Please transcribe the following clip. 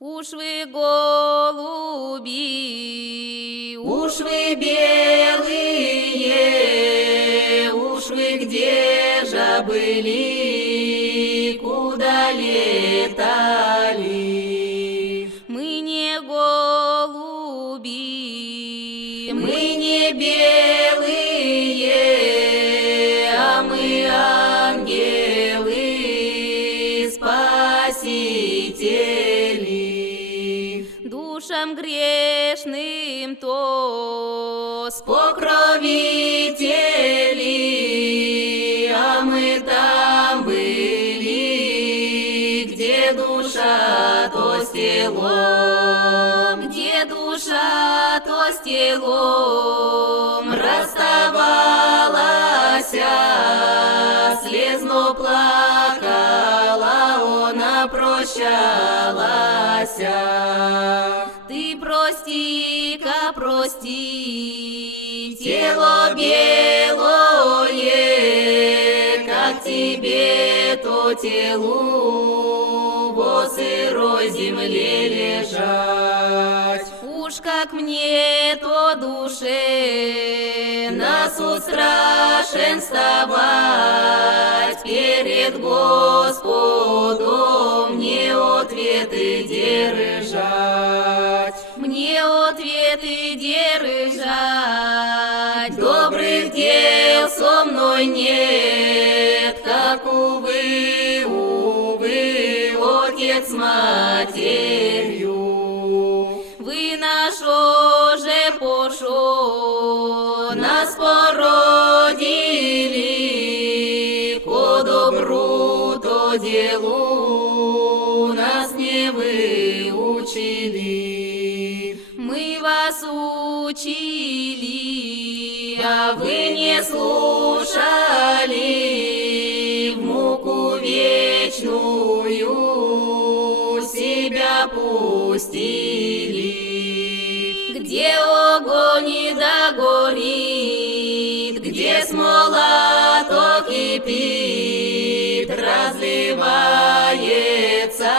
Уж вы голуби, Уж вы белые, уж вы где же были, куда летали? мы не голуби, Мы не белые, а мы ангелы, спасители. душам грешным то Покровители, а мы там были, где душа, то с телом, где душа, то с телом расставалась, слезно плакала, она прощалась. ты прости-ка, прости, Тело белое, как тебе то телу во сырой земле лежать. уж как мне то душе На суд страшен вставать перед Господом, мне ответы держать. мне ответы держать. Добрых дел со мной нет, как увы, увы, отец с матерью. Вы на шо же пошо, Нас породили, ко добру то делу, нас не выучили. мы вас учили, А вы не слушали, в муку вечную себя пустили. Где огонь да горит, где смола то кипит, разливается